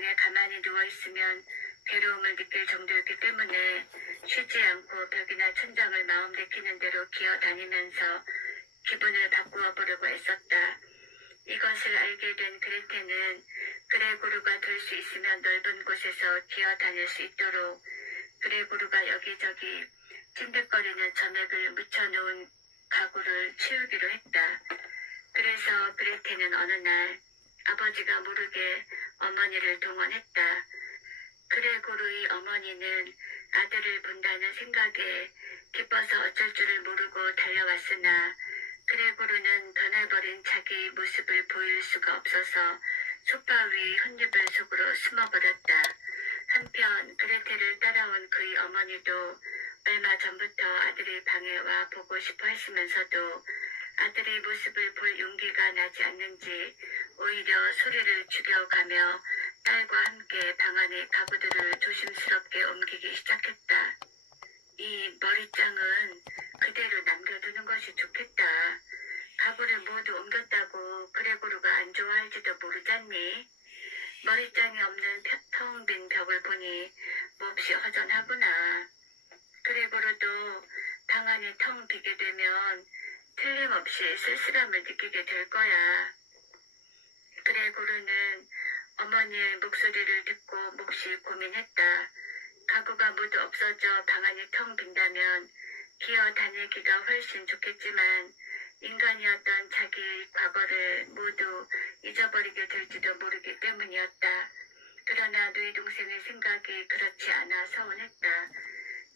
방에 가만히 누워있으면 괴로움을 느낄 정도였기 때문에 쉬지 않고 벽이나 천장을 마음 내키는 대로 기어다니면서 기분을 바꾸어 보려고 애썼다. 이것을 알게 된 그레테는 그레고루가 될 수 있으면 넓은 곳에서 기어다닐 수 있도록 그레고루가 여기저기 찐득거리는 점액을 묻혀놓은 가구를 치우기로 했다. 그래서 그레테는 어느 날 아버지가 모르게 어머니를 동원했다. 그레고루의 어머니는 아들을 본다는 생각에 기뻐서 어쩔 줄을 모르고 달려왔으나 그레고루는 변해버린 자기 모습을 보일 수가 없어서 소파 위 흙잎을 속으로 숨어버렸다. 한편 그레테를 따라온 그의 어머니도 얼마 전부터 아들의 방에 와 보고 싶어 했으면서도 아들의 모습을 볼 용기가 나지 않는지 오히려 소리를 죽여가며 딸과 함께 방 안의 가구들을 조심스럽게 옮기기 시작했다. 이 머리장은 그대로 남겨두는 것이 좋겠다. 가구를 모두 옮겼다고 그레고루가 안 좋아할지도 모르잖니. 머리장이 없는 텅 빈 벽을 보니 몹시 허전하구나. 그레고루도 방 안이 텅 비게 되면 틀림없이 쓸쓸함을 느끼게 될 거야. 그레고루는 어머니의 목소리를 듣고 몹시 고민했다. 가구가 모두 없어져 방 안이 텅 빈다면 기어 다니기가 훨씬 좋겠지만 인간이었던 자기의 과거를 모두 잊어버리게 될지도 모르기 때문이었다. 그러나 누이 동생의 생각이 그렇지 않아 서운했다.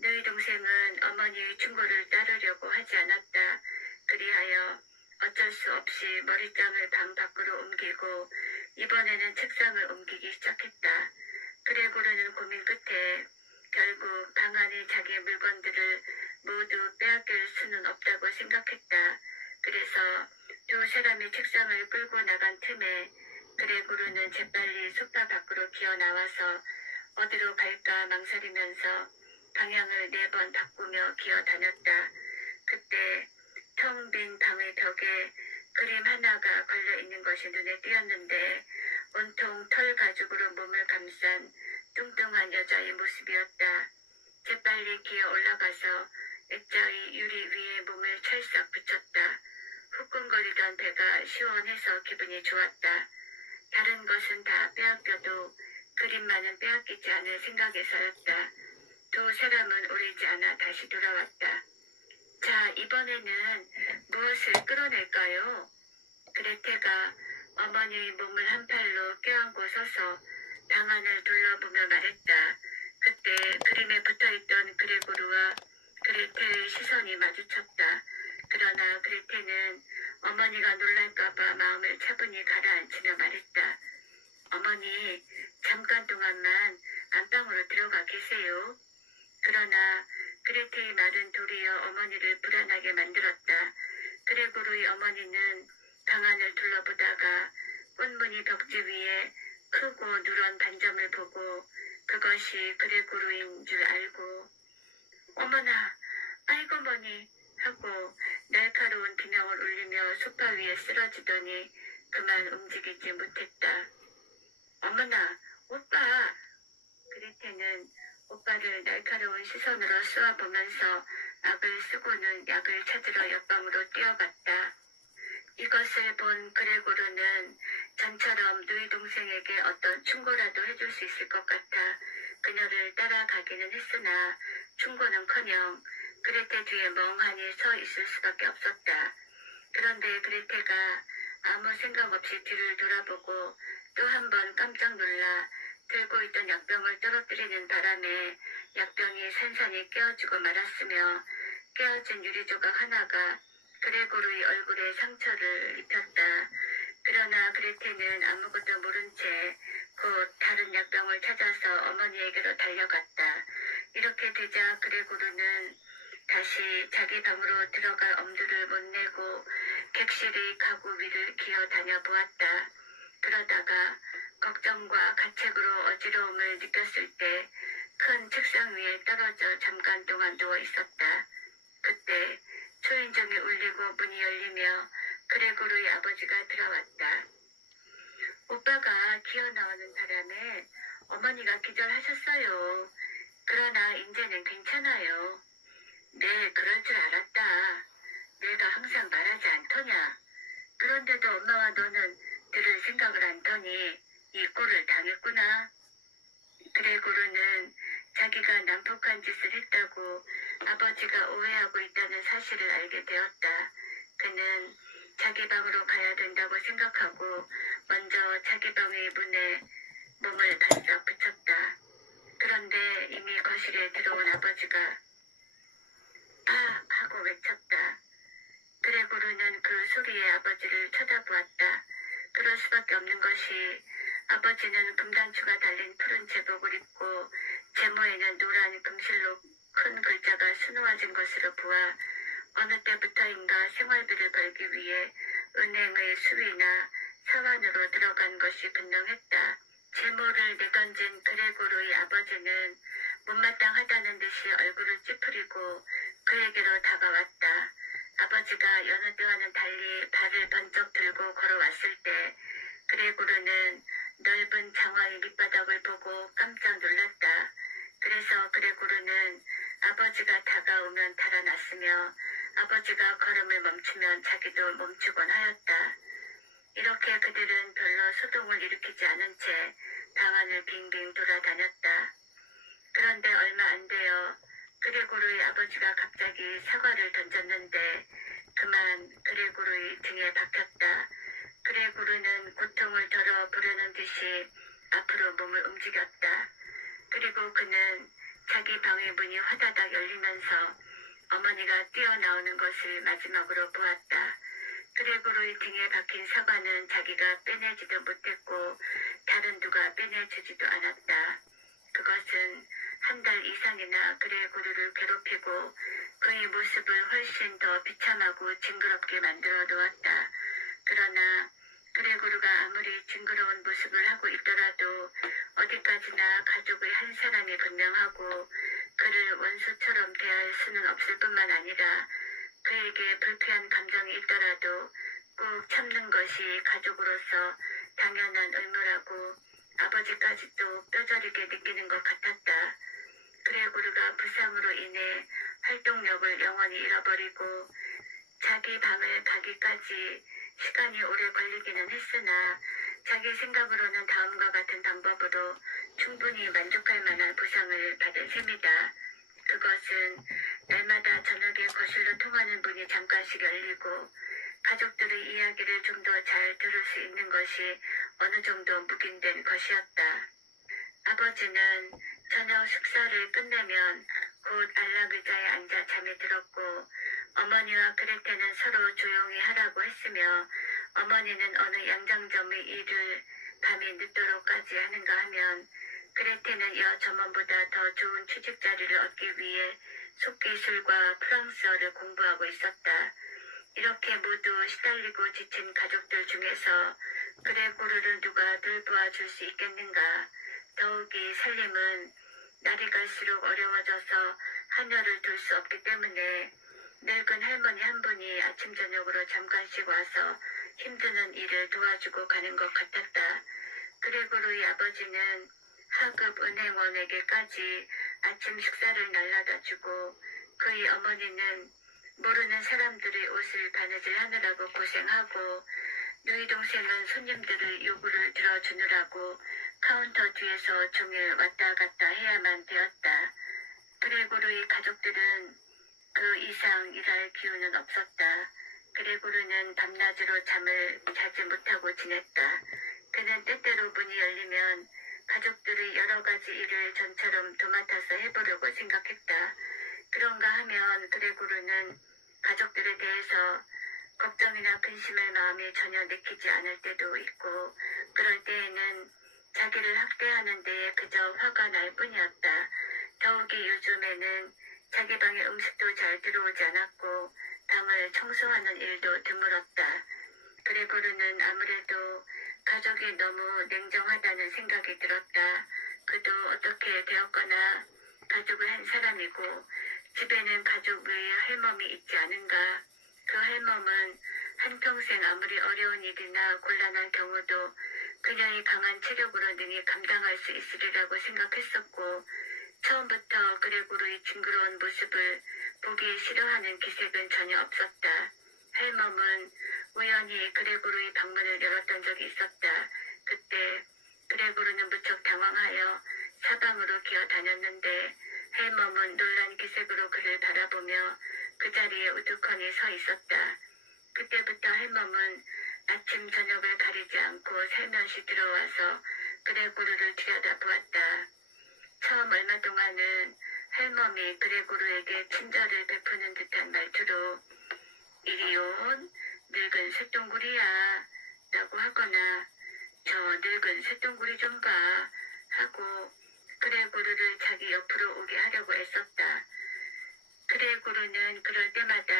누이 동생은 어머니의 충고를 따르려고 하지 않았다. 그리하여 어쩔 수 없이 머리장을 방 밖으로 옮기고 이번에는 책상을 옮기기 시작했다. 그레고루는 고민 끝에 결국 방 안의 자기의 물건들을 모두 빼앗길 수는 없다고 생각했다. 그래서 두 사람이 책상을 끌고 나간 틈에 그레고루는 재빨리 소파 밖으로 기어 나와서 어디로 갈까 망설이면서 방향을 4번 바꾸며 기어 다녔다. 그때 텅 빈 방의 벽에 그림 하나가 걸려 있는 것이 눈에 띄었는데 온통 털 가죽으로 몸을 감싼 뚱뚱한 여자의 모습이었다. 재빨리 기어 올라가서 액자의 유리 위에 몸을 찰싹 붙였다. 후끈거리던 배가 시원해서 기분이 좋았다. 다른 것은 다 빼앗겨도 그림만은 빼앗기지 않을 생각에서였다. 두 사람은 오래지 않아 다시 돌아왔다. 자, 이번에는 무엇을 끌어낼까요? 그레테가 어머니의 몸을 한 팔로 껴안고 서서 방 안을 둘러보며 말했다. 그때 그림에 붙어있던 그레고루와 그레테의 시선이 마주쳤다. 그러나 그레테는 어머니가 놀랄까봐 마음을 차분히 가라앉히며 말했다. 어머니, 잠깐 동안만 안방으로 들어가 계세요. 그러나 그레테의 말은 도리어 어머니를 불안하게 만들었다. 그레고루의 어머니는 방 안을 둘러보다가 꽃무늬 벽지 위에 크고 누런 반점을 보고 그것이 그레고루인 줄 알고 어머나, 아이고 머니 하고 날카로운 비명을 울리며 소파 위에 쓰러지더니 그만 움직이지 못했다. 어머나, 오빠! 그레테는 오빠를 날카로운 시선으로 쏘아보면서 악을 쓰고는 약을 찾으러 옆방으로 뛰어갔다. 이것을 본 그레고루는 전처럼 누이 동생에게 어떤 충고라도 해줄 수 있을 것 같아 그녀를 따라가기는 했으나 충고는커녕 그레테 뒤에 멍하니 서 있을 수밖에 없었다. 그런데 그레테가 아무 생각 없이 뒤를 돌아보고 또 한 번 깜짝 놀라 들고 있던 약병을 떨어뜨리는 바람에 약병이 산산이 깨어지고 말았으며 깨어진 유리조각 하나가 그레고루의 얼굴에 상처를 입혔다. 그러나 그레테는 아무것도 모른 채 곧 다른 약병을 찾아서 어머니에게로 달려갔다. 이렇게 되자 그레고루는 다시 자기 방으로 들어갈 엄두를 못 내고 객실의 가구 위를 기어 다녀보았다. 그러다가 걱정과 가책으로 어지러움을 느꼈을 때 큰 책상 위에 떨어져 잠깐 동안 누워 있었다. 그때 초인종이 울리고 문이 열리며 그레고루의 아버지가 들어왔다. 오빠가 기어 나오는 바람에 어머니가 기절하셨어요. 그러나 이제는 괜찮아요. 네, 그럴 줄 알았다. 내가 항상 말하지 않더냐. 그런데도 엄마와 너는 들을 생각을 안 더니 이 꼴을 당했구나. 그레고르는 자기가 난폭한 짓을 했다고 아버지가 오해하고 있다는 사실을 알게 되었다. 그는 자기 방으로 가야 된다고 생각하고 먼저 자기 방의 문에 몸을 바싹 붙였다. 그런데 이미 거실에 들어온 아버지가 아! 하고 외쳤다. 그레고르는 그 소리에 아버지를 쳐다보았다. 그럴 수밖에 없는 것이 아버지는 금단추가 달린 푸른 제복을 입고 제모에는 노란 금실로 큰 글자가 수놓아진 것으로 보아 어느 때부터인가 생활비를 벌기 위해 은행의 수위나 사원으로 들어간 것이 분명했다. 제모를 내던진 그레고르의 아버지는 못마땅하다는 듯이 얼굴을 찌푸리고 그에게로 다가왔다. 아버지가 여느 때와는 달리 발을 번쩍 들고 걸어왔을 때 그레고르는 넓은 장화의 밑바닥을 보고 깜짝 놀랐다. 그래서 그레고르는 아버지가 다가오면 달아났으며 아버지가 걸음을 멈추면 자기도 멈추곤 하였다. 이렇게 그들은 별로 소동을 일으키지 않은 채 방안을 빙빙 돌아다녔다. 그런데 얼마 안 되어 그레고르의 아버지가 갑자기 사과를 던졌는데 그만 그레고르의 등에 박혔다. 그레고르는 고통을 덜어 보려는 듯이 앞으로 몸을 움직였다. 그리고 그는 자기 방의 문이 화다닥 열리면서 어머니가 뛰어나오는 것을 마지막으로 보았다. 그레고르의 등에 박힌 사과는 자기가 빼내지도 못했고 다른 누가 빼내주지도 않았다. 그것은 한 달 이상이나 그레고르를 괴롭히고 그의 모습을 훨씬 더 비참하고 징그럽게 만들어 놓았다. 그러나 그레고르가 아무리 징그러운 모습을 하고 있더라도 어디까지나 가족의 한 사람이 분명하고 그를 원수처럼 대할 수는 없을 뿐만 아니라 그에게 불쾌한 감정이 있더라도 꼭 참는 것이 가족으로서 당연한 의무라고 아버지까지도 뼈저리게 느끼는 것 같았다. 그레고르가 부상으로 인해 활동력을 영원히 잃어버리고 자기 방을 가기까지 시간이 오래 걸리기는 했으나 자기 생각으로는 다음과 같은 방법으로 충분히 만족할 만한 보상을 받은 셈이다. 그것은 날마다 저녁에 거실로 통하는 문이 잠깐씩 열리고 가족들의 이야기를 좀 더 잘 들을 수 있는 것이 어느 정도 묵인된 것이었다. 아버지는 저녁 식사를 끝내면 곧 안락의자에 앉아 잠이 들었고 어머니와 그레테는 서로 조용히 하라고 했으며 어머니는 어느 양장점의 일을 밤이 늦도록까지 하는가 하면 그레테는 여 점원보다 더 좋은 취직 자리를 얻기 위해 속기술과 프랑스어를 공부하고 있었다. 이렇게 모두 시달리고 지친 가족들 중에서 그레고르를 누가 돌보아줄 수 있겠는가. 더욱이 살림은 날이 갈수록 어려워져서 하녀를 둘 수 없기 때문에 늙은 할머니 한 분이 아침 저녁으로 잠깐씩 와서 힘드는 일을 도와주고 가는 것 같았다. 그레고르의 아버지는 하급 은행원에게까지 아침 식사를 날라다 주고 그의 어머니는 모르는 사람들의 옷을 바느질 하느라고 고생하고 누이 동생은 손님들의 요구를 들어주느라고 카운터 뒤에서 종일 왔다 갔다 해야만 되었다. 그레고르의 가족들은 그 이상 일할 기운은 없었다. 그레고르는 밤낮으로 잠을 자지 못하고 지냈다. 그는 때때로 문이 열리면 가족들의 여러 가지 일을 전처럼 도맡아서 해보려고 생각했다. 그런가 하면 그레고르는 가족들에 대해서 걱정이나 근심할 마음이 전혀 내키지 않을 때도 있고 그럴 때에는 자기를 학대하는 데에 그저 화가 날 뿐이었다. 더욱이 요즘에는 자기 방에 음식도 잘 들어오지 않았고 방을 청소하는 일도 드물었다. 그레고르는 아무래도 가족이 너무 냉정하다는 생각이 들었다. 그도 어떻게 되었거나 가족을 한 사람이고 집에는 가족의 할멈이 있지 않은가. 그 할멈은 한평생 아무리 어려운 일이나 곤란한 경우도 그녀의 강한 체력으로 능히 감당할 수 있으리라고 생각했었고 처음부터 그레고르의 징그러운 모습을 보기 싫어하는 기색은 전혀 없었다. 헬멈은 우연히 그레고르의 방문을 열었던 적이 있었다. 그때 그레고르는 무척 당황하여 사방으로 기어다녔는데 헬멈은 놀란 기색으로 그를 바라보며 그 자리에 우두커니 서 있었다. 그때부터 헬멈은 아침 저녁을 가리지 않고 살며시 들어와서 그레고르를 들여다보았다. 처음 얼마 동안은 헬멈이 그레고르에게 친절을 베푸는 듯한 말투로 이리 온 늙은 쇳덩구리야 라고 하거나 저 늙은 쇳덩구리 좀 봐 하고 그레고르를 자기 옆으로 오게 하려고 애썼다. 그레고르는 그럴 때마다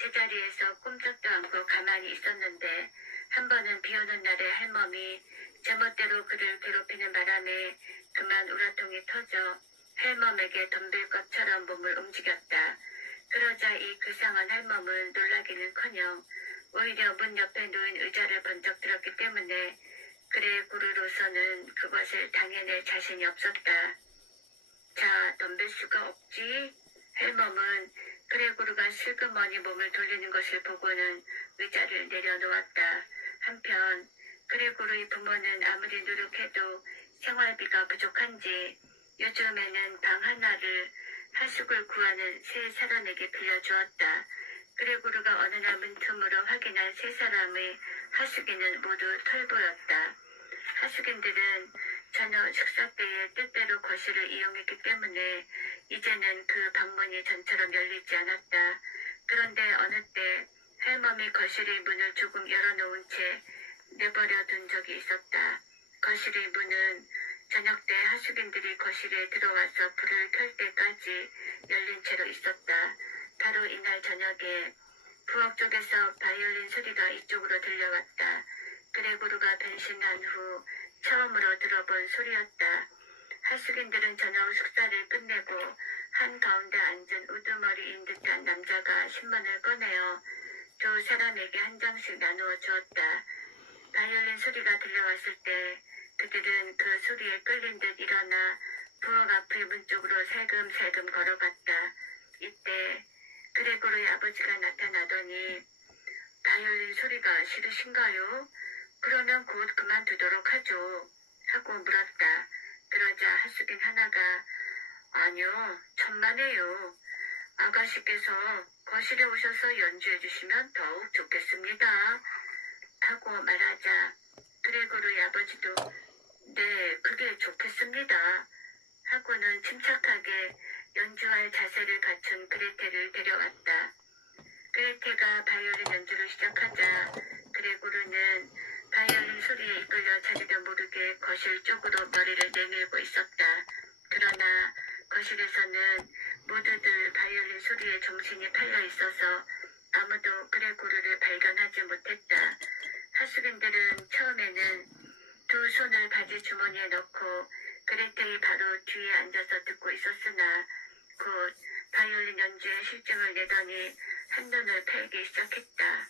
제자리에서 꼼짝도 않고 가만히 있었는데 한 번은 비오는 날에 헬멈이 제멋대로 그를 괴롭히는 바람에 그만 우라통이 터져 헬멈에게 덤빌 것처럼 몸을 움직였다. 그러자 이 괴상한 헬멈은 놀라기는커녕 오히려 문 옆에 놓인 의자를 번쩍 들었기 때문에 그레고르로서는 그것을 당해낼 자신이 없었다. 자, 덤빌 수가 없지? 헬멈은 그레고르가 슬그머니 몸을 돌리는 것을 보고는 의자를 내려놓았다. 한편 그레고르의 부모는 아무리 노력해도 생활비가 부족한지 요즘에는 방 하나를 하숙을 구하는 세 사람에게 빌려주었다. 그레고르가 어느 날 문틈으로 확인한 세 사람의 하숙인은 모두 털보였다. 하숙인들은 저녁 식사 때에 뜻대로 거실을 이용했기 때문에 이제는 그 방문이 전처럼 열리지 않았다. 그런데 어느 때 헬멈이 거실의 문을 조금 열어놓은 채 내버려 둔 적이 있었다. 거실의 문은 저녁 때 하숙인들이 거실에 들어와서 불을 켤 때까지 열린 채로 있었다. 바로 이날 저녁에 부엌 쪽에서 바이올린 소리가 이쪽으로 들려왔다. 그레고르가 변신한 후 처음으로 들어본 소리였다. 하숙인들은 저녁 식사를 끝내고 한가운데 앉은 우두머리인 듯한 남자가 신문을 꺼내어 두 사람에게 한 장씩 나누어 주었다. 바이올린 소리가 들려왔을 때 그들은 그 소리에 끌린 듯 일어나 부엌 앞의 문 쪽으로 살금살금 걸어갔다. 이때 그레고르의 아버지가 나타나더니 바이올린 소리가 싫으신가요? 그러면 곧 그만두도록 하죠. 하고 물었다. 그러자 하숙인 하나가 아니요, 천만에요. 아가씨께서 거실에 오셔서 연주해 주시면 더욱 좋겠습니다. 하고 말하자 그레고르의 아버지도 네, 그게 좋겠습니다. 하고는 침착하게 연주할 자세를 갖춘 그레테를 데려왔다. 그레테가 바이올린 연주를 시작하자 그레고르는 바이올린 소리에 이끌려 자기도 모르게 거실 쪽으로 머리를 내밀고 있었다. 그러나 거실에서는 모두들 바이올린 소리에 정신이 팔려 있어서 아무도 그레고르를 발견하지 못했다. 하숙인들은 처음에는 두 손을 바지 주머니에 넣고 그레테의 바로 뒤에 앉아서 듣고 있었으나 곧 바이올린 연주에 실증을 내더니 한눈을 팔기 시작했다.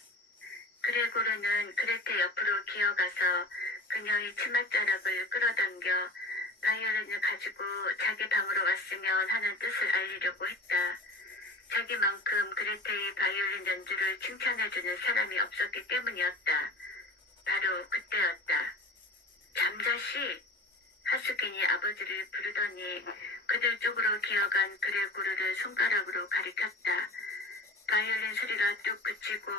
그레고르는 그레테 옆으로 기어가서 그녀의 치맛자락을 끌어당겨 바이올린을 가지고 자기 방으로 왔으면 하는 뜻을 알리려고 했다. 자기만큼 그레테의 바이올린 연주를 칭찬해주는 사람이 없었기 때문이었다. 바로 그때였다. 잠자시! 하숙인이 아버지를 부르더니 그들 쪽으로 기어간 그레고르를 손가락으로 가리켰다. 바이올린 소리가 뚝 그치고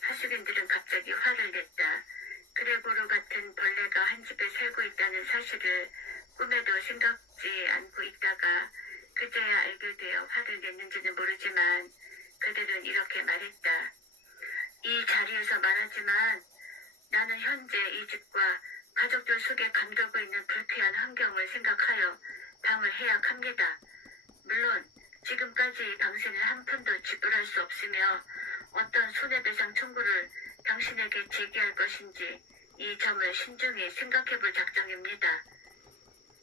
하숙인들은 갑자기 화를 냈다. 그레고르 같은 벌레가 한 집에 살고 있다는 사실을 꿈에도 생각지 않고 있다가 그제야 알게 되어 화를 냈는지는 모르지만 그들은 이렇게 말했다. 이 자리에서 말하지만 나는 현재 이 집과 가족들 속에 감돌고 있는 불쾌한 환경을 생각하여 방을 해약합니다. 물론 지금까지 당신은 한 푼도 지불할 수 없으며 어떤 손해배상 청구를 당신에게 제기할 것인지 이 점을 신중히 생각해 볼 작정입니다.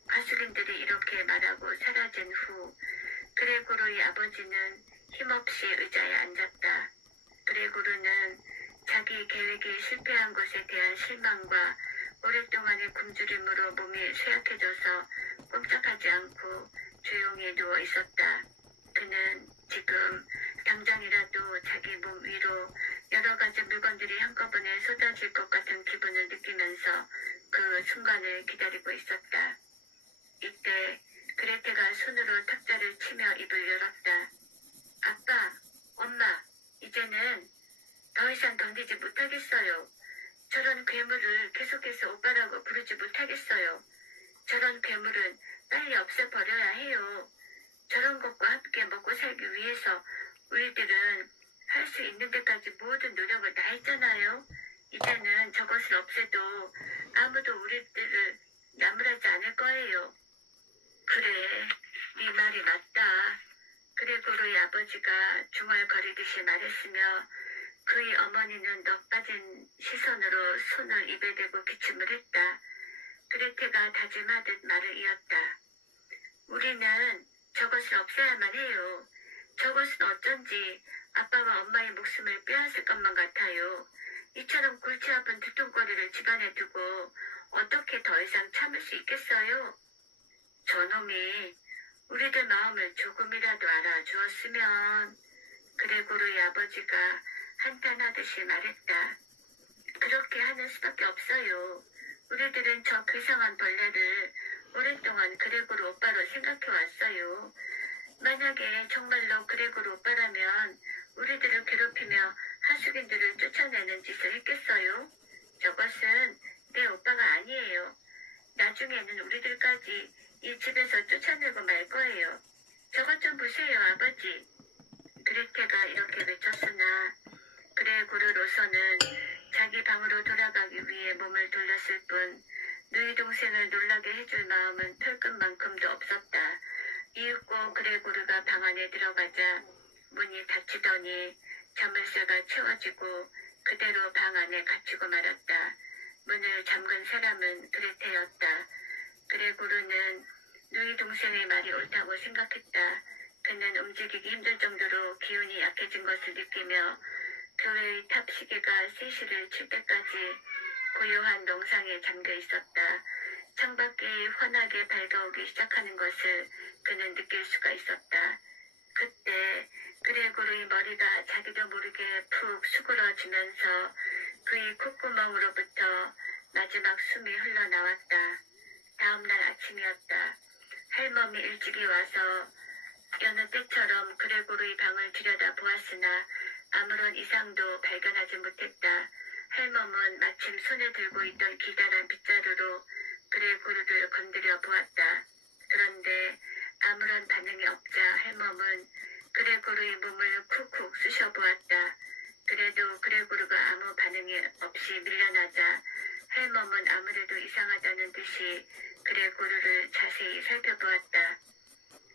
하숙인들이 이렇게 말하고 사라진 후 그레고르의 아버지는 힘없이 의자에 앉았다. 그레고르는 자기 계획이 실패한 것에 대한 실망과 오랫동안의 굶주림으로 몸이 쇠약해져서 꼼짝하지 않고 조용히 누워 있었다. 그는 지금 당장이라도 자기 몸 위로 여러 가지 물건들이 한꺼번에 쏟아질 것 같은 기분을 느끼면서 그 순간을 기다리고 있었다. 이때 그레테가 손으로 탁자를 치며 입을 열었다. 아빠, 엄마, 이제는 더 이상 견디지 못하겠어요. 저런 괴물을 계속해서 오빠라고 부르지 못하겠어요. 저런 괴물은 빨리 없애버려야 해요. 저런 것과 함께 먹고 살기 위해서 우리들은 할 수 있는 데까지 모든 노력을 다했잖아요. 이제는 저것을 없애도 아무도 우리들을 나무라지 않을 거예요. 그래, 네 말이 맞다. 그레고르의 아버지가 중얼거리듯이 말했으며 그의 어머니는 넋 빠진 시선으로 손을 입에 대고 기침을 했다. 그레테가 다짐하듯 말을 이었다. 우리는 저것을 없애야만 해요. 저것은 어쩐지 아빠와 엄마의 목숨을 빼앗을 것만 같아요. 이처럼 골치 아픈 두통거리를 집안에 두고 어떻게 더 이상 참을 수 있겠어요? 저놈이 우리들 마음을 조금이라도 알아주었으면. 그레고르의 아버지가 한탄하듯이 말했다. 그렇게 하는 수밖에 없어요. 우리들은 저 괴상한 벌레를 오랫동안 그레고르 오빠로 생각해왔어요. 만약에 정말로 그레고르 오빠라면 우리들을 괴롭히며 하숙인들을 쫓아내는 짓을 했겠어요? 저것은 내 오빠가 아니에요. 나중에는 우리들까지 이 집에서 쫓아내고 말 거예요. 저것 좀 보세요, 아버지. 그레테가 이렇게 외쳤으나 그레고르로서는 자기 방으로 돌아가기 위해 몸을 돌렸을 뿐 누이 동생을 놀라게 해줄 마음은 털끝만큼도 없었다. 이윽고 그레고르가 방 안에 들어가자 문이 닫히더니 자물쇠가 채워지고 그대로 방 안에 갇히고 말았다. 문을 잠근 사람은 그레테였다. 그레고르는 누이 동생의 말이 옳다고 생각했다. 그는 움직이기 힘들 정도로 기운이 약해진 것을 느끼며 교회의 탑시계가 3시를 칠 때까지 고요한 명상에 잠겨 있었다. 창밖이 환하게 밝아오기 시작하는 것을 그는 느낄 수가 있었다. 그때 그레고르의 머리가 자기도 모르게 푹 수그러지면서 그의 콧구멍으로부터 마지막 숨이 흘러나왔다. 다음날 아침이었다. 할멈이 일찍이 와서 여느 때처럼 그레고르의 방을 들여다보았으나 아무런 이상도 발견하지 못했다. 할멈은 마침 손에 들고 있던 기다란 빗자루로 그레고르를 건드려 보았다. 그런데 아무런 반응이 없자 할멈은 그레고르의 몸을 쿡쿡 쑤셔보았다. 그래도 그레고르가 아무 반응이 없이 밀려나자 할멈은 아무래도 이상하다는 듯이 그레고르를 자세히 살펴보았다.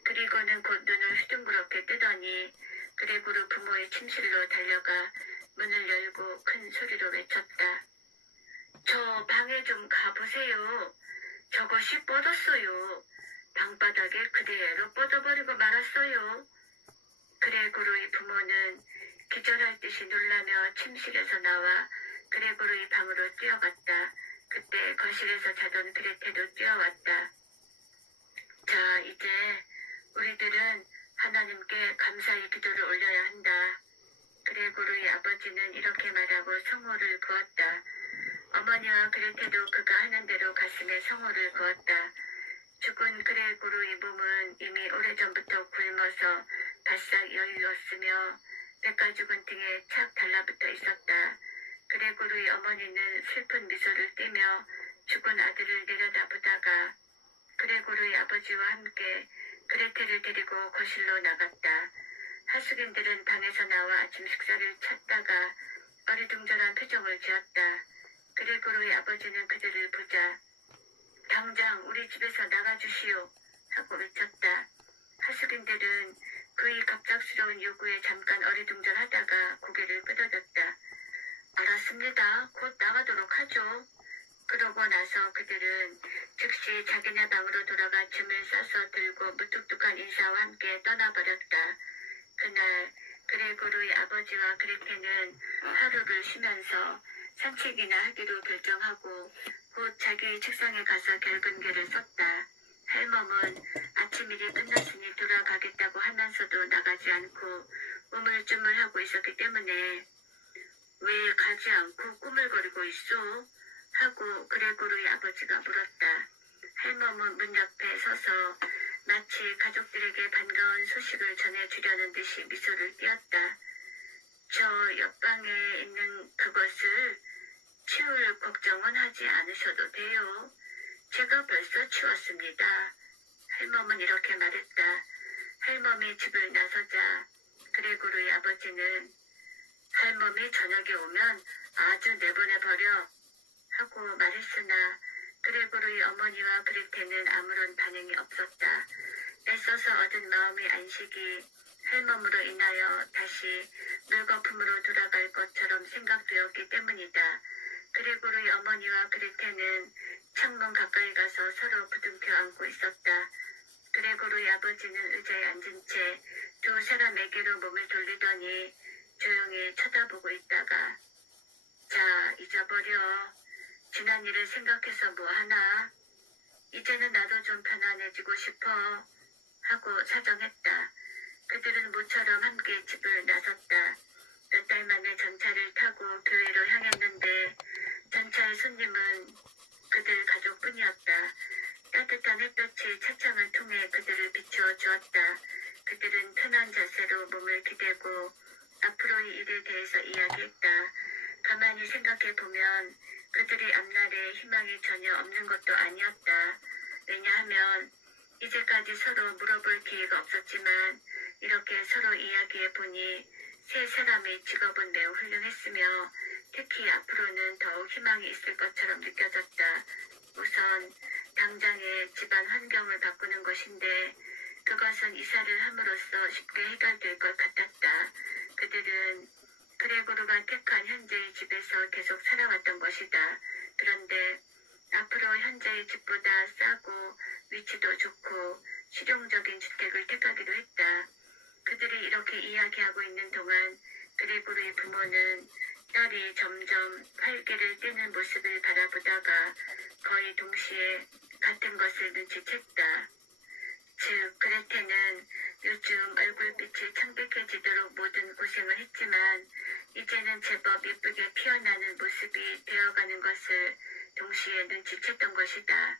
그리고는 곧 눈을 휘둥그렇게 뜨더니 그레고르 부모의 침실로 달려가 문을 열고 큰 소리로 외쳤다. 저 방에 좀 가보세요. 저것이 뻗었어요. 방바닥에 그대로 뻗어버리고 말았어요. 그레고르의 부모는 기절할 듯이 놀라며 침실에서 나와 그레고르의 방으로 뛰어갔다. 그때 거실에서 자던 그레테도 뛰어왔다. 자, 이제 우리들은 하나님께 감사의 기도를 올려야 한다. 그레고르의 아버지는 이렇게 말하고 성호를 그었다. 어머니와 그레테도 그가 하는 대로 가슴에 성호를 그었다. 죽은 그레고르의 몸은 이미 오래전부터 굶어서 바싹 여유였으며 백가죽은 등에 착 달라붙어 있었다. 그레고르의 어머니는 슬픈 미소를 띠며 죽은 아들을 내려다보다가 그레고르의 아버지와 함께 그레테를 데리고 거실로 나갔다. 하숙인들은 방에서 나와 아침 식사를 찾다가 어리둥절한 표정을 지었다. 그레고르의 아버지는 그들을 보자 당장 우리 집에서 나가주시오 하고 외쳤다. 하숙인들은 그의 갑작스러운 요구에 잠깐 어리둥절하다가 고개를 끄덕였다. 알았습니다. 곧 나가도록 하죠. 그러고 나서 그들은 즉시 자기네 방으로 돌아가 짐을 싸서 들고 무뚝뚝한 인사와 함께 떠나버렸다. 그날 그레고르의 아버지와 그레테는 하루를 쉬면서 산책이나 하기로 결정하고 곧 자기 책상에 가서 결근계를 썼다. 할멈은 아침 일이 끝났으니 돌아가겠다고 하면서도 나가지 않고 우물쭈물하고 있었기 때문에 왜 가지 않고 꾸물거리고 있어? 하고 그레고르의 아버지가 물었다. 할멈은 문 옆에 서서 마치 가족들에게 반가운 소식을 전해주려는 듯이 미소를 띄었다. 저 옆방에 있는 그것을 치울 걱정은 하지 않으셔도 돼요. 제가 벌써 치웠습니다. 할멈은 이렇게 말했다. 할멈이 집을 나서자 그레고르의 아버지는 할멈이 저녁에 오면 아주 내보내버려 하고 말했으나 그레고르의 어머니와 그레테는 아무런 반응이 없었다. 애써서 얻은 마음의 안식이 할멈으로 인하여 다시 물거품으로 돌아갈 것처럼 생각되었기 때문이다. 그레고르의 어머니와 그레테는 창문 가까이 가서 서로 부둥켜 안고 있었다. 그레고르의 아버지는 의자에 앉은 채 두 사람에게로 몸을 돌리더니 조용히 쳐다보고 있다가 자, 잊어버려. 지난 일을 생각해서 뭐하나? 이제는 나도 좀 편안해지고 싶어. 하고 사정했다. 그들은 모처럼 함께 집을 나섰다. 몇 달 만에 전차를 타고 교회로 향했는데 전차의 손님은 그들 가족뿐이었다. 따뜻한 햇볕이 차창을 통해 그들을 비추어 주었다. 그들은 편한 자세로 몸을 기대고 앞으로의 일에 대해서 이야기했다. 가만히 생각해보면 그들의 앞날에 희망이 전혀 없는 것도 아니었다. 왜냐하면 이제까지 서로 물어볼 기회가 없었지만 이렇게 서로 이야기해보니 세 사람의 직업은 매우 훌륭했으며 특히 앞으로는 더욱 희망이 있을 것처럼 느껴졌다. 우선 당장의 집안 환경을 바꾸는 것인데 그것은 이사를 함으로써 쉽게 해결될 것 같았다. 그들은 그레고르가 택한 현재의 집에서 계속 살아왔던 것이다. 그런데 앞으로 현재의 집보다 싸고 위치도 좋고 실용적인 주택을 택하기로 했다. 그들이 이렇게 이야기하고 있는 동안 그레고르의 부모는 딸이 점점 활기를 띠는 모습을 바라보다가 거의 동시에 같은 것을 눈치챘다. 즉 그레테는 요즘 얼굴빛이 창백해지도록 모든 고생을 했지만 이제는 제법 예쁘게 피어나는 모습이 되어가는 것을 동시에 눈치챘던 것이다.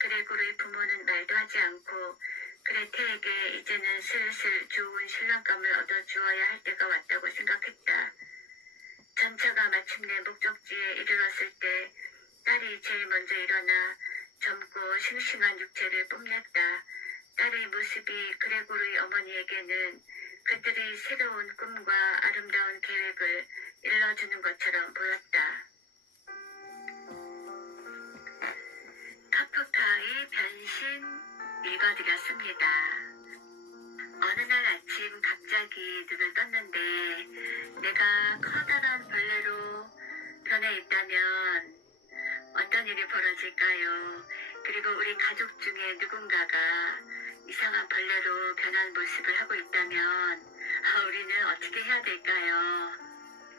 그레고르의 부모는 말도 하지 않고 그레테에게 이제는 슬슬 좋은 신랑감을 얻어주어야 할 때가 왔다고 생각했다. 전차가 마침내 목적지에 이르렀을 때 딸이 제일 먼저 일어나 젊고 싱싱한 육체를 뽐냈다. 딸의 모습이 그레고르의 어머니에게는 그들의 새로운 꿈과 아름다운 계획을 일러주는 것처럼 보였다. 카프카의 변신 읽어드렸습니다. 어느 날 아침 갑자기 눈을 떴는데 내가 커다란 벌레로 변해 있다면 어떤 일이 벌어질까요? 그리고 우리 가족 중에 누군가가 이상한 벌레로 변한 모습을 하고 있다면 우리는 어떻게 해야 될까요?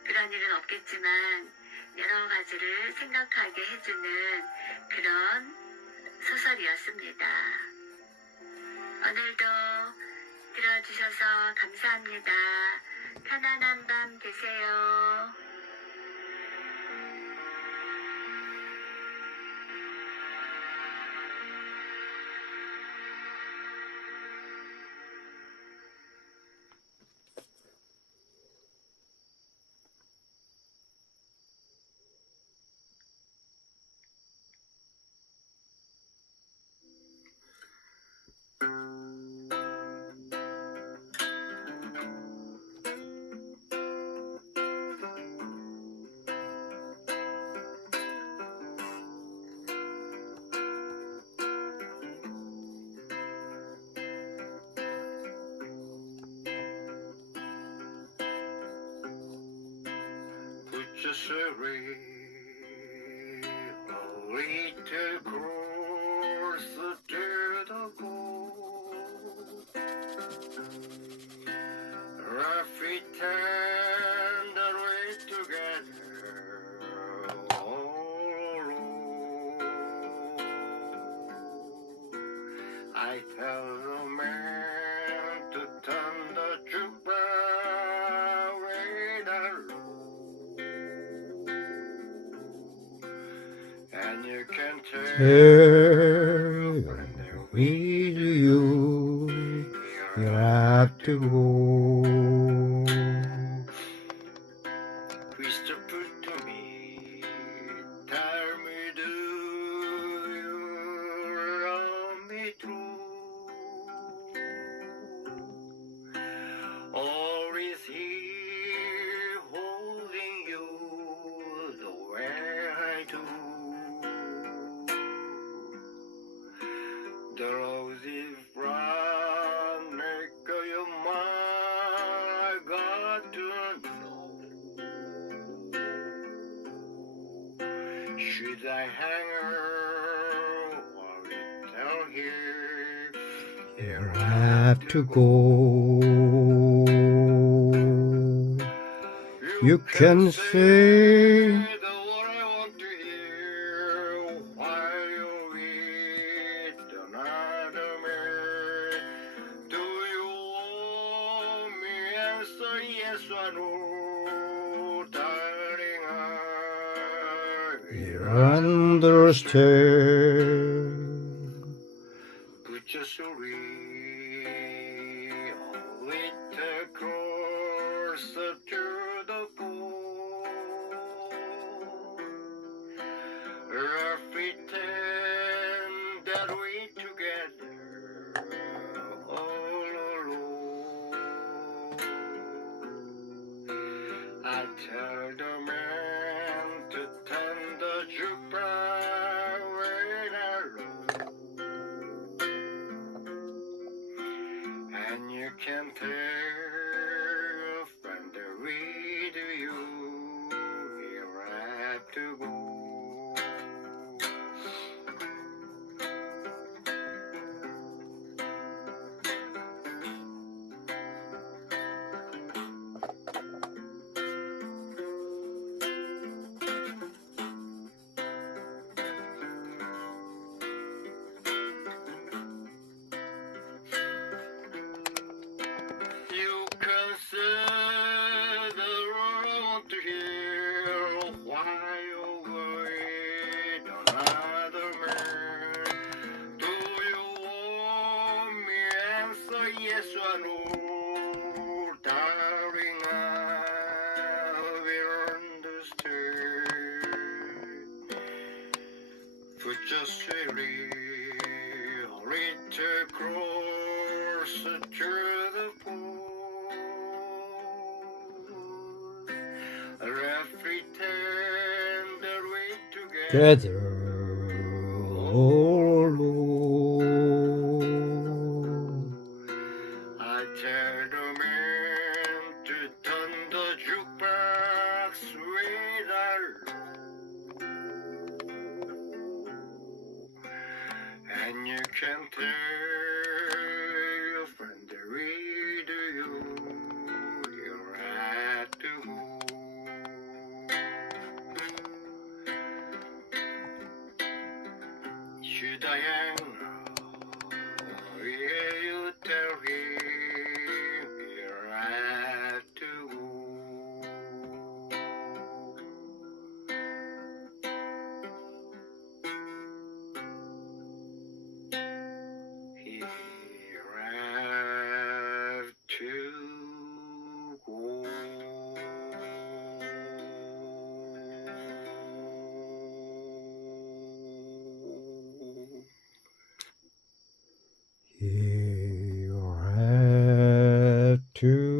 그런 일은 없겠지만 여러 가지를 생각하게 해주는 그런 소설이었습니다. 오늘도 들어주셔서 감사합니다. 편안한 밤 되세요. Just a little closer to the goal. Our feet tenderly together I tell the man to turn the jukebox way down low, and you can tell with you have to go. Whisper to me, tell me, do you love me true? Or is he holding you the way I do? The rosy brown make you mine, I got to know. Should I hang her or tell her You have to go. You can say the what I want to hear while you're with another man. Do you want me? Answer yes or no, darling. you understand. Put your sorry with the cross to the pole. Pretend that we together all alone. I tell the man to turn the jukebox way down low, and you can tell from the read you have to go. You can say the wrong I want to hear while you're with another man. Do you want me? Answer yes or no, darling. I will understand. Put your silly little cross to the pole. Pretend that we together. Together all alone. I tell the man to turn the jukebox way down low, and you can tell your friend the read you have to go. Should I hang? Will you tell him you have to go? Here have to go. You have to